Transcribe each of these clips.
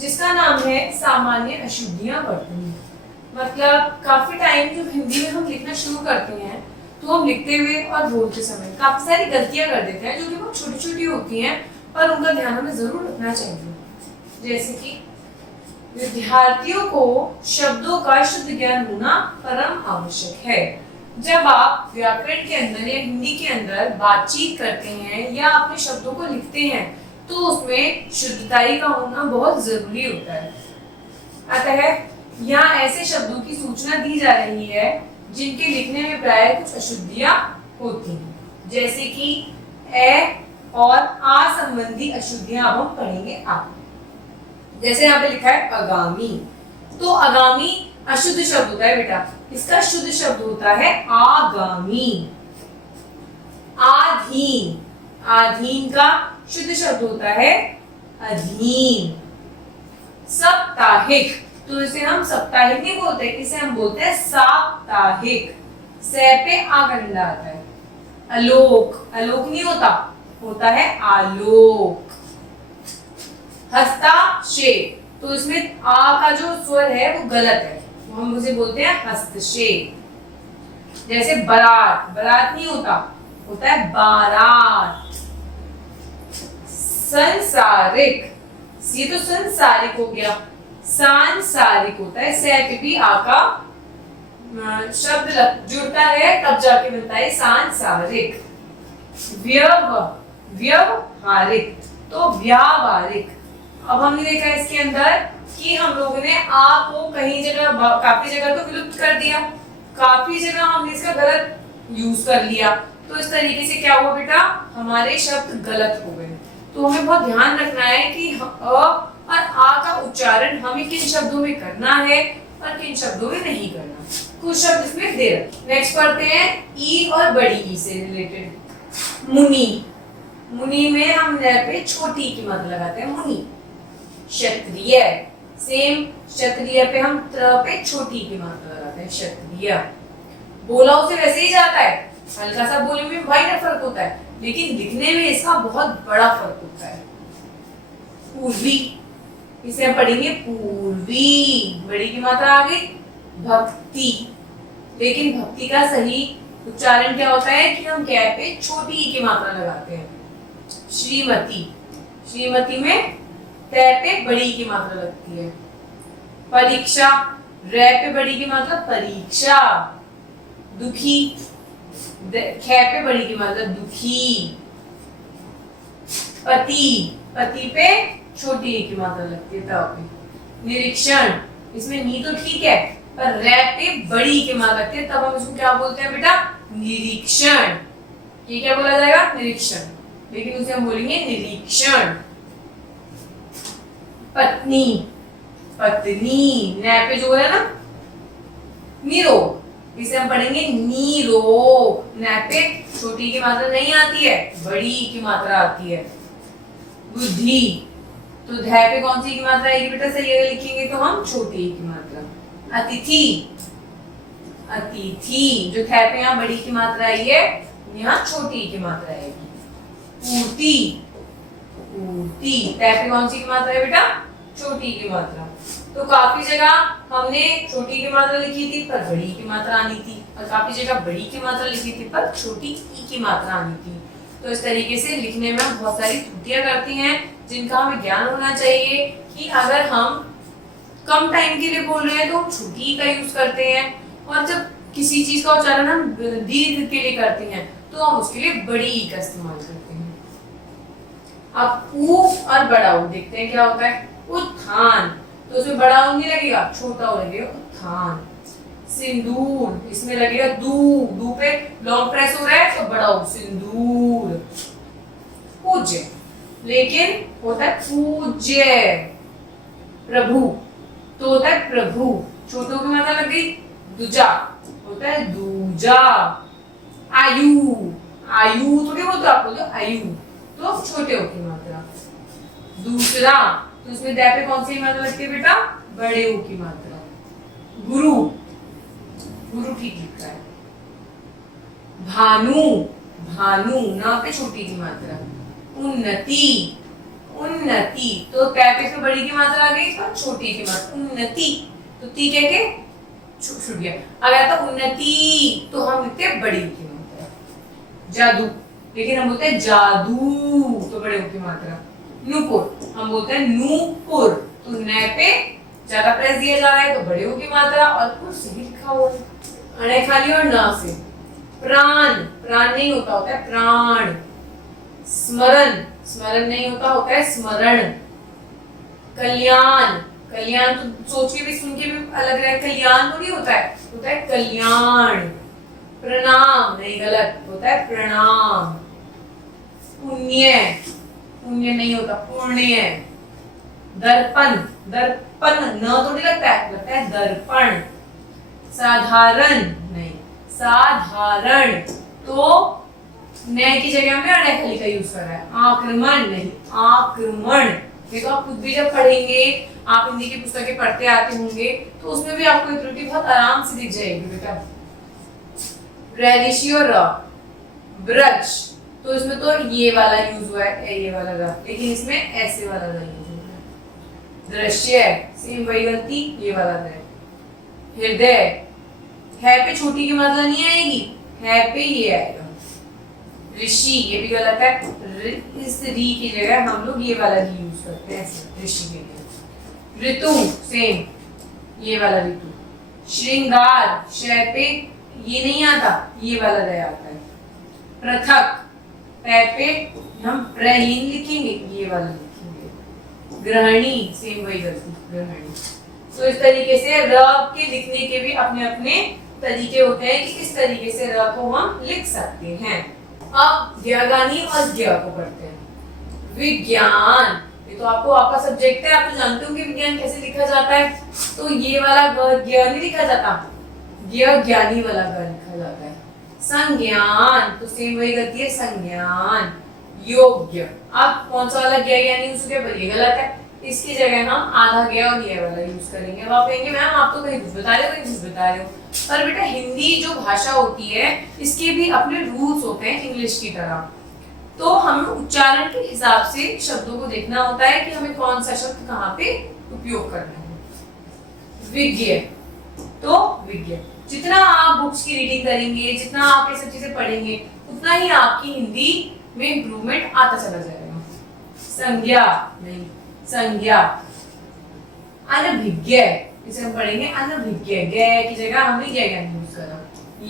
जिसका नाम है सामान्य अशुद्धियां वर्तनी। मतलब काफी टाइम जब हिंदी में हम लिखना शुरू करते हैं तो हम लिखते हुए और बोलते समय काफी सारी गलतियां कर देते हैं जो कि बहुत छोटी छोटी होती हैं, पर उनका ध्यान हमें जरूर रखना चाहिए। जैसे कि विद्यार्थियों को शब्दों का शुद्ध ज्ञान होना परम आवश्यक है। जब आप व्याकरण के अंदर या हिंदी के अंदर बातचीत करते हैं या अपने शब्दों को लिखते हैं तो उसमें शुद्धताई का होना बहुत जरूरी होता है। अतः यहाँ ऐसे शब्दों की सूचना दी जा रही है जिनके लिखने में प्राय कुछ अशुद्धियां होती हैं, जैसे कि ए और आ संबंधी अशुद्धियां अब हम पढ़ेंगे आप। जैसे यहाँ पे लिखा है आगामी, तो आगामी अशुद्ध शब्द होता है बेटा, इसका शुद्ध शब्द होता है आगामी। आधीन, आधीन का शुद्ध शब्द होता है अधीन। साप्ताहिक, तो इसे हम साप्ताहिक नहीं बोलते, इसे हम बोलते हैं साप्ताहिक। से पे आगंडा आता है। आलोक, आलोक नहीं होता, होता है आलोक। हस्ताक्षेप, तो इसमें आ का जो स्वर है वो गलत है, तो हम उसे बोलते हैं हस्तक्षेप। जैसे बारात, बारात नहीं होता, होता है बारात। संसारिक, ये तो संसारिक हो गया, सांसारिक होता है, से पे भी आ का शब्द जुड़ता है तब जाके बनता है सांसारिक। व्यवहारिक, तो व्यावहारिक। अब हमने देखा इसके अंदर कि हम लोगों ने आ को कहीं जगह, काफी जगह तो विलुप्त कर दिया, काफी जगह हमने इसका गलत यूज कर लिया, तो इस तरीके से क्या हुआ बेटा, हमारे शब्द गलत हो गए। तो हमें बहुत ध्यान रखना है कि अ और आ का उच्चारण हमें किन शब्दों में करना है और किन शब्दों में नहीं करना। कुछ शब्द इसमें दे रहे। नेक्स्ट पढ़ते हैं ई और बड़ी ई से रिलेटेड। मुनि, मुनि में हम पे छोटी की मात्रा लगाते हैं, मुनि। क्षत्रिय, सेम, क्षत्रिय पे हम पे छोटी की मात्रा लगाते हैं, क्षत्रिय। बोला उसे वैसे ही जाता है, हल्का सा बोलने में माइनर फर्क होता है, लेकिन लिखने में इसका बहुत बड़ा फर्क होता है। पूर्वी, इसे हम पढ़ेंगे पूर्वी, बड़ी की मात्रा आ गई। भक्ति, लेकिन भक्ति का सही उच्चारण क्या होता है कि हम क्या पे छोटी की मात्रा लगाते हैं। श्रीमती, श्रीमती में तय पे बड़ी की मात्रा लगती है। परीक्षा, रे पे बड़ी की मात्रा परीक्षा। दुखी, खे पे बड़ी की मात्रा दुखी। पति, पति पे छोटी की मात्रा लगती है तब पे। निरीक्षण, इसमें नी तो ठीक है पर रे पे बड़ी की मात्रा लगती है, तब हम इसको क्या बोलते हैं बेटा, निरीक्षण। ये क्या बोला जाएगा, निरीक्षण, लेकिन उसे हम बोलेंगे निरीक्षण। पत्नी, पत्नी, न्याय पे जो है ना निरोग, इसे हम पढ़ेंगे निरोग। न्याय पे छोटी की मात्रा नहीं आती है, बड़ी की मात्रा आती है। बुद्धि, तो ध्याय पे कौन सी की मात्रा आएगी बेटा, सही अगर लिखेंगे तो हम छोटी की मात्रा। अतिथि, अतिथि, जो थे पे यहाँ बड़ी की मात्रा आई है, यहाँ छोटी की मात्रा आएगी। पूर्ति, पूर्ति, तय पे कौन सी की मात्रा है बेटा, छोटी की मात्रा। तो काफी जगह हमने छोटी की मात्रा लिखी थी पर बड़ी की मात्रा आनी थी, और काफी जगह बड़ी की मात्रा लिखी थी पर छोटी ई की मात्रा आनी थी। तो इस तरीके से लिखने में हम बहुत सारी त्रुटियां करती हैं जिनका हमें ज्ञान होना चाहिए कि अगर हम कम टाइम के लिए बोल रहे हैं तो हम छोटी का यूज करते हैं, और जब किसी चीज का उच्चारण हम दीर्घ के लिए करते हैं तो हम उसके लिए बड़ी ई का इस्तेमाल करते हैं। अब ऊ और बड़ा ऊ देखते हैं क्या होता है। उत्थान, तो उसमें बड़ा ऊ नहीं लगेगा, छोटा ऊ लगेगा, उत्थान। सिंदूर, इसमें लगेगा दू, दू पे लॉन्ग प्रेस हो रहा है तो बड़ा ऊ, सिंदूर। पूज्य, लेकिन होता है पूज्य। प्रभु, तो होता है प्रभु, छोटों की मात्रा लग गई, दूजा, होता है दूजा। आयु, आयु थोड़ी बोलते आप बोलते आयु, तो छोटे ओ की मात्रा। दूसरा, तो इसमें दै पे कौन सी मात्रा लगती है बेटा, बड़े ओ की मात्रा। गुरु, गुरु ठीक लिखा है। भानु, भानु ना पे छोटी की मात्रा। उन्नति, उन्नति, तो पै पे बड़ी की मात्रा आ गई तो छोटी की मात्रा उन्नति, तो ती कह के छूट गया। अगर आता उन्नति तो हम लिखते हैं बड़ी की मात्रा। जादू, लेकिन हम बोलते हैं जादू तो बड़े की मात्रा। नूपुर हम बोलते हैं नूपुर, तो न पे ज्यादा प्रेस दिया जा रहा है तो बड़े की मात्रा और पुर से ही लिखा हुआ है अणे खाली और ना से। प्राण, प्राण नहीं होता, होता है प्राण। स्मरण, स्मरण नहीं होता, होता है स्मरण। कल्याण, कल्याण तो सोच के भी सुन के भी अलग रहा है, कल्याण तो नहीं होता है, होता है कल्याण। प्रणाम नहीं, गलत, होता है प्रणाम। पुण्य, पुण्य नहीं होता, पुण्य। दर्पण, दर्पण न तो नहीं लगता है दर्पण। साधारण नहीं, साधारण तो न की जगह में अड़े का यूज कर रहा है। आक्रमण नहीं, आक्रमण। देखो आप खुद भी जब पढ़ेंगे, आप हिंदी की पुस्तकें पढ़ते आते होंगे तो उसमें भी आपको ये त्रुटि बहुत आराम से दिख जाएगी बेटा। रैलिशी और ब्रज, तो इसमें तो ये वाला यूज हुआ है, ये वाला रहा, लेकिन इसमें ऐसे वाला यूज हुआ है। दृश्य, सेम वही गलती, ये वाला है। हृदय, है पे छोटी की मात्रा नहीं आएगी, है पे ये आएगा। ऋषि, ये भी गलत है, इस री की जगह हम लोग ये वाला ही यूज करते हैं ऋषि के लिए। ऋतु, सेम ये वाला ऋतु। श्रृंगार, शय पे ये नहीं आता, ये वाला रह आता है। पृथक, पै पे हम प्रहीन लिखेंगे, ये वाला लिखेंगे। ग्रहणी, सेम वही गलती, ग्रहणी। तो इस तरीके से र के लिखने के भी अपने अपने तरीके होते हैं कि किस तरीके से र को हम लिख सकते हैं। अब ज्ञागानी और ज्ञ को पढ़ते हैं। विज्ञान, ये तो आपका सब्जेक्ट है, आप तो जानते हो कि विज्ञान कैसे लिखा जाता है। तो ये वाला ज्ञ नहीं लिखा जाता, ज्ञ ज्ञानी वाला ग लिखा जाता है। संज्ञान, तो सेम वही गलती है, संज्ञान। योग्य, अब कौन सा वाला ज्ञ ज्ञानी यूज किया, ये गलत है, इसकी जगह हम आधा ज्ञ और ये वाला यूज करेंगे। अब आप कहेंगे मैम आप तो कहीं कुछ बता रहे हो, कहीं कुछ बता रहे हो, पर बेटा हिंदी जो भाषा होती है इसके भी अपने रूल्स होते हैं इंग्लिश की तरह। तो हमें उच्चारण के हिसाब से शब्दों को देखना होता है कि हमें कौन सा शब्द कहाँ पे उपयोग करना है। विज्ञ, तो विज्ञ, जितना आप बुक्स की रीडिंग करेंगे, जितना आप ये सब चीजें पढ़ेंगे, उतना ही आपकी हिंदी में इंप्रूवमेंट आता चला जाएगा। संज्ञा नहीं, संज्ञा। अनभिज्ञ, इसे हम पढ़ेंगे अनभिज्ञ, ज्ञ की जगह हमने ज्ञ ज्ञान यूज करा।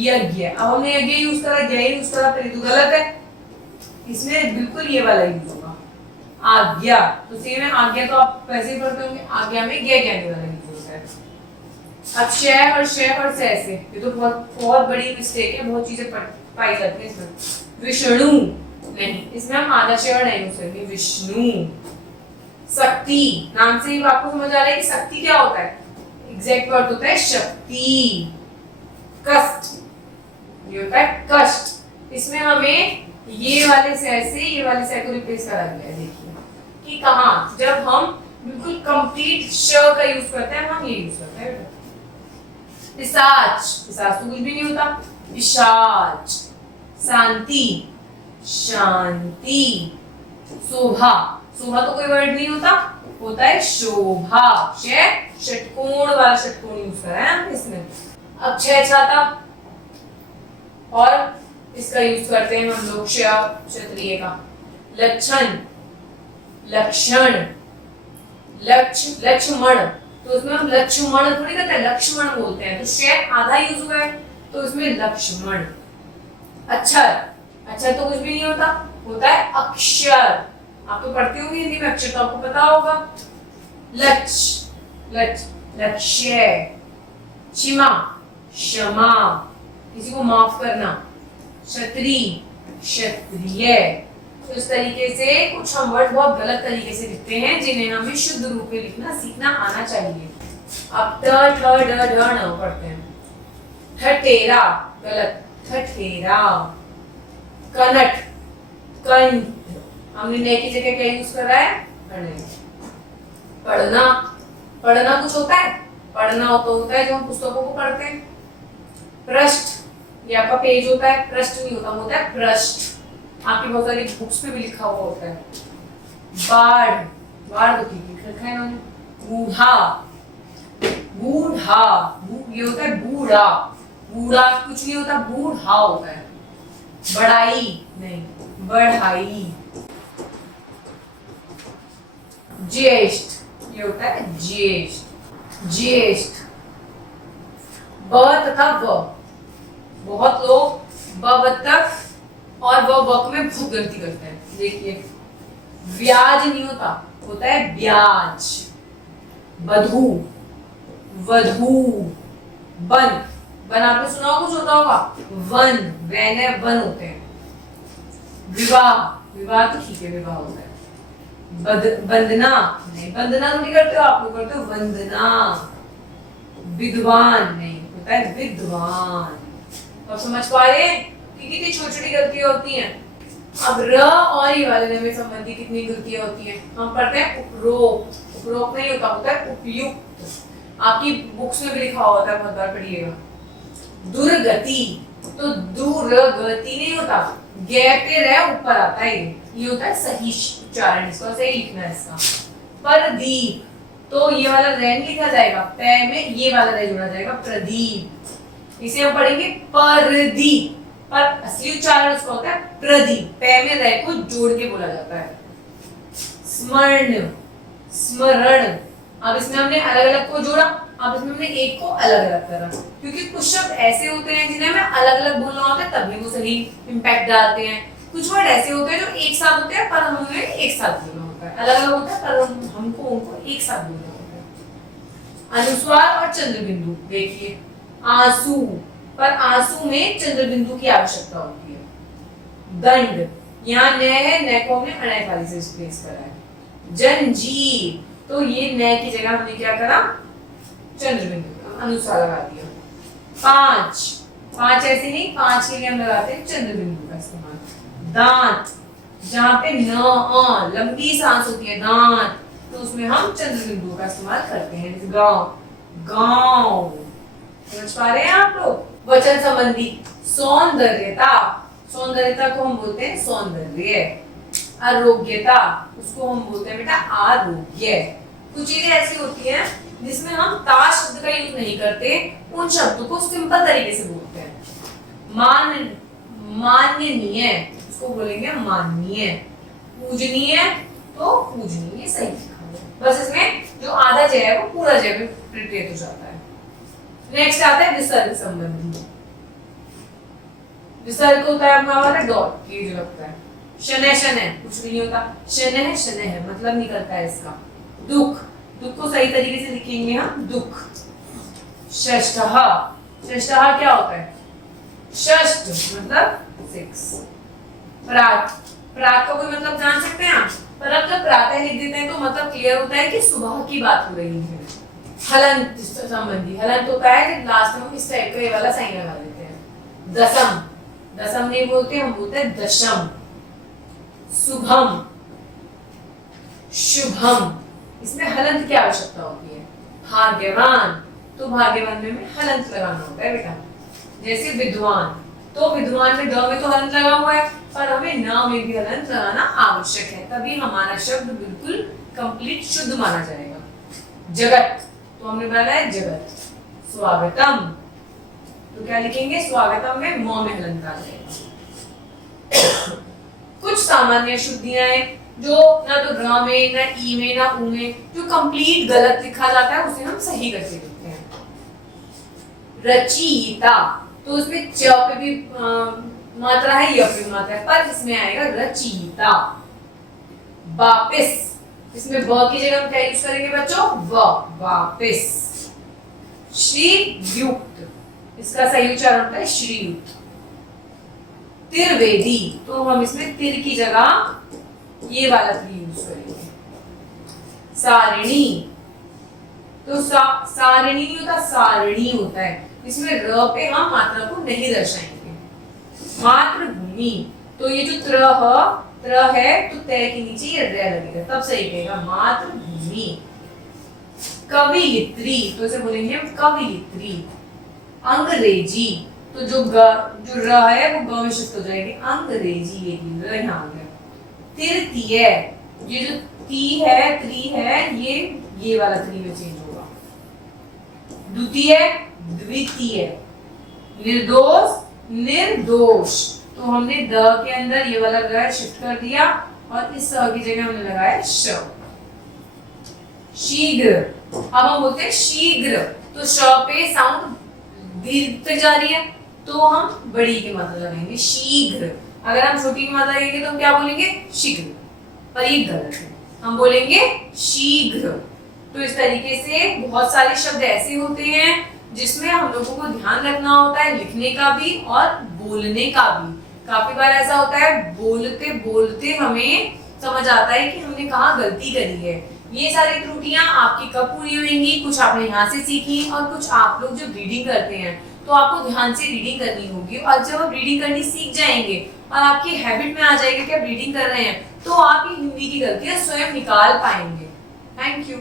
यज्ञ, अब हमने यज्ञ यूज करा, ज्ञ यूज करा, फिर तो गलत है, इसमें बिल्कुल ये वाला यूज होगा। आज्ञा, तो सेम है, आज्ञा तो आप वैसे ही पढ़ते होंगे, आज्ञा में ज्ञ ज्ञानी वाला यूज होता है। अब शय और से, ये तो बहुत बड़ी मिस्टेक है, बहुत चीजें पाई जाती है इसमें। विष्णु नहीं, इसमें हम आधा शय नहीं यूज करेंगे, विष्णु। शक्ति, नाम से ही आपको समझ आ रहा है कि शक्ति क्या होता है, एग्जैक्ट वर्ड होता है शक्ति। कष्ट, ये होता है कष्ट, इसमें हमें ये वाले से ये वाले से को रिप्लेस करा गया है। देखिए कि कहाँ, जब हम बिल्कुल कंप्लीट श का यूज करते हैं हम ये यूज करते हैं। पिशाच, पिशाच तो कुछ भी नहीं होता, पिशाच। शांति, शांति। शोभा, शोभा तो कोई वर्ड नहीं होता, होता है शोभा। षटकोण वाला षटकोण यूज करा है हमने इसमें। अब छह छाता और इसका यूज करते हैं हम लोग क्षत्रिय का। लक्षण, लक्षण, लक्ष्मण, तो उसमें हम लक्ष्मण थोड़ी कहते हैं, लक्ष्मण बोलते हैं, तो शय आधा यूज हुआ है तो इसमें लक्ष्मण। अक्षर, अक्षर तो कुछ भी नहीं होता, होता है अक्षर। आप तो पढ़ते होंगे हिंदी में अक्षर, तो आपको पता होगा। लक्ष्य। क्षमा, क्षमा, किसी को माफ करना। क्षत्रिय, क्षत्रिय। तो इस तरीके से कुछ हम वर्ड बहुत गलत तरीके से लिखते हैं जिन्हें हमें शुद्ध रूप में लिखना सीखना आना चाहिए। अब ट ठ ड ढ न पढ़ते हैं। ठठेरा, गलत, ठठेरा। कनट, कंठ, हमने ने की जगह क्या यूज करा है, पढ़ना, पढ़ना कुछ होता है, पढ़ना होता है जो हम पुस्तकों को पढ़ते हैं। पृष्ठ, ये आपका पेज होता है, पृष्ठ नहीं होता, होता है पृष्ठ। आपकी बहुत सारी बुक्स पे भी लिखा हुआ होता है। बाढ़, बाढ़ तो ठीक लिख रखा है इन्होंने। बूढ़ा, बूढ़ा, ये होता है बूढ़ा, बूढ़ा कुछ नहीं होता, बूढ़ा होता है। बढ़ाई नहीं, बढ़ाई। ज्येष्ठ, ये होता है ज्येष्ठ, ज्येष्ठ। ब तथा व, बहुत लोग ब तक और व वक में बहुत गलती करते हैं। देखिए ब्याज नहीं होता, होता है ब्याज। बधू, वधू, बन, बन आपने सुना होगा, कुछ होता होगा, वन, वैन है, वन होते हैं। विवाह, विवाह तो ठीक है, विवाह होता है। बंदना नहीं, बंदना तो नहीं करते हो आप लोग, करते हो वंदना। विद्वान नहीं, होता है विद्वान। तो समझ पा रहे हैं कि कितनी छोटी छोटी गलतियां होती हैं। अब र और ये वाले में संबंधी कितनी गलतियां होती हैं हम पढ़ते हैं। उपरोक्त, उपरोक्त नहीं होता, होता है उपयुक्त। आपकी बुक्स में भी लिखा होता है, बहुत बार पढ़िएगा। दुर्गति, तो दुर्गति नहीं होता, गैप पे रह ऊपर आता है, ये होता है सही उच्चारण, इसको सही लिखना है इसका। प्रदीप, तो ये वाला रैन लिखा जाएगा, पै में ये वाला रह जोड़ा जाएगा, प्रदीप। इसे हम पढ़ेंगे परदीप, पर असली उच्चारण उसका होता है प्रदीप, पै में रह को जोड़ के बोला जाता है। स्मरण, स्मरण, अब इसमें हमने अलग अलग को जोड़ा, अब इसमें हमने एक को अलग अलग करा, क्योंकि कुछ शब्द ऐसे होते हैं जिन्हें हमें अलग अलग बोलना होता है, तभी वो सही इम्पैक्ट डालते हैं। कुछ वर्ड ऐसे होते हैं जो एक साथ होते हैं पर हमें एक साथ बोलना होता है, अलग अलग होता है पर हमको उनको एक साथ बोलना होता है। अनुस्वार और चंद्र बिंदु, देखिए आंसू, पर आंसू में चंद्र बिंदु की आवश्यकता होती है। दंड, यहाँ न है, न को हमने अनैकाली से रिप्लेस करा है। जंजीर, तो ये न की जगह हमने क्या करा, चंद्र बिंदु का अनुस्वार लगा दिया। पांच, पांच ऐसे नहीं, पांच के लिए हम लगाते हैं चंद्र बिंदु का इस्तेमाल। दांत, जहाँ पे न लंबी सांस होती है दांत, तो उसमें हम चंद्र बिंदु का इस्तेमाल करते हैं। गांव, गांव, समझ पा रहे हैं आप लोग। वचन संबंधी, सौंदर्यता, सौंदर्यता को हम बोलते हैं सौंदर्य। आरोग्यता, उसको हम बोलते हैं बेटा आरोग्य। कुछ चीजें ऐसी होती हैं जिसमें हम ता शब्द का यूज नहीं करते, उन शब्दों को सिंपल तरीके से बोलते हैं। मान, माननीय, उसको बोलेंगे माननीय। पूजनीय, तो पूजनीय सही लिखा, बस इसमें जो आधा जय है वो पूरा जय में प्रिंटेड हो जाता है। नेक्स्ट आता है विसर्ग संबंधी। विसर्ग होता है हमारा डॉट, ये जो लगता है। शनह, शनह कुछ भी नहीं होता, शनह शनह मतलब निकलता है इसका। दुख, दुख को सही तरीके से लिखेंगे हम दुख। षष्ठः, षष्ठः क्या होता है, षष्ठ मतलब 6। प्रात, प्रात का कोई मतलब जान सकते हैं आप, पर अब जब प्रातः लिख देते हैं तो मतलब क्लियर होता है कि सुबह की बात हो रही है। हलंत संबंधी, हलंत होता है जब लास्ट में हम इस टाइप का ये वाला साइन लगा देते हैं। दशम, दशम नहीं बोलते, हम बोलते हैं दशम। शुभम, शुभम, इसमें हलंत की आवश्यकता होती है। भाग्यवान, तो भाग्यवान में हलंत लगाना होता है बेटा। जैसे विद्वान, तो विद्वान में द में तो हलंत लगा हुआ है, पर हमें न में भी हलंत लगाना आवश्यक है, तभी हमारा शब्द बिल्कुल कंप्लीट शुद्ध माना जाएगा। जगत, तो हमने बोला है जगत। स्वागतम, तो क्या लिखेंगे, स्वागतम में म में हलंत आ जाएगा। कुछ सामान्य शुद्धियां हैं जो ना तो र में, ना ई में, ना उ में, जो कंप्लीट गलत लिखा जाता है उसे हम सही करके लिखते हैं। रचयिता, तो उसमें च पे भी मात्रा है, य पे भी मात्रा है, पर इसमें आएगा रचयिता। वापिस, इसमें ब की जगह हम क्या यूज करेंगे बच्चों, व, वापिस। श्रीयुक्त, इसका सही उच्चारण होता है श्रीयुक्त। त्रिवेदी, तो हम इसमें तिर की जगह ये वाला त्री यूज करेंगे। सारिणी, तो सारिणी नहीं होता, सारणी होता है, इसमें र पे हम मात्रा को नहीं दर्शाएंगे। मातृभूमि, तो ये जो त्र है तो तय के नीचे ये रे लगेगा, तब सही कहेगा मातृभूमि। कवियित्री, तो इसे बोलेंगे हम कवियित्री। अंग्रेजी, तो जो र है वो ग में शिफ्ट हो जाएगी, अंग्रेजी, ये र यहाँ आ गया। तृतीय, ये जो त्री है ये वाला त्री में चेंज होगा। द्वितीय, द्वितीय, निर्दोष, निर्दोष। तो हमने द के अंदर ये वाला लगाया, शिफ्ट कर दिया और इस स की जगह हमने लगाया श। शीघ्र, अब हम बोलते हैं शीघ्र, तो श पे साउंड दीर्घ तक जा रही है तो हम बड़ी की मात्रा लगाएंगे शीघ्र। अगर हम छोटी की मात्रा लेंगे तो हम क्या बोलेंगे शीघ्र, पर ये गलत है, हम बोलेंगे शीघ्र। तो इस तरीके से बहुत सारे शब्द ऐसे होते हैं जिसमें हम लोगों को ध्यान रखना होता है, लिखने का भी और बोलने का भी। काफी बार ऐसा होता है बोलते बोलते हमें समझ आता है कि हमने कहाँ गलती करी है। ये सारी त्रुटियां आपकी कब पूरी होंगी, कुछ आपने यहाँ से सीखी और कुछ आप लोग जब रीडिंग करते हैं तो आपको ध्यान से रीडिंग करनी होगी। और जब आप रीडिंग करनी सीख जाएंगे और आपकी हैबिट में आ जाएगा कि आप रीडिंग कर रहे हैं तो आप ये हिंदी की गलतियां स्वयं निकाल पाएंगे। Thank you.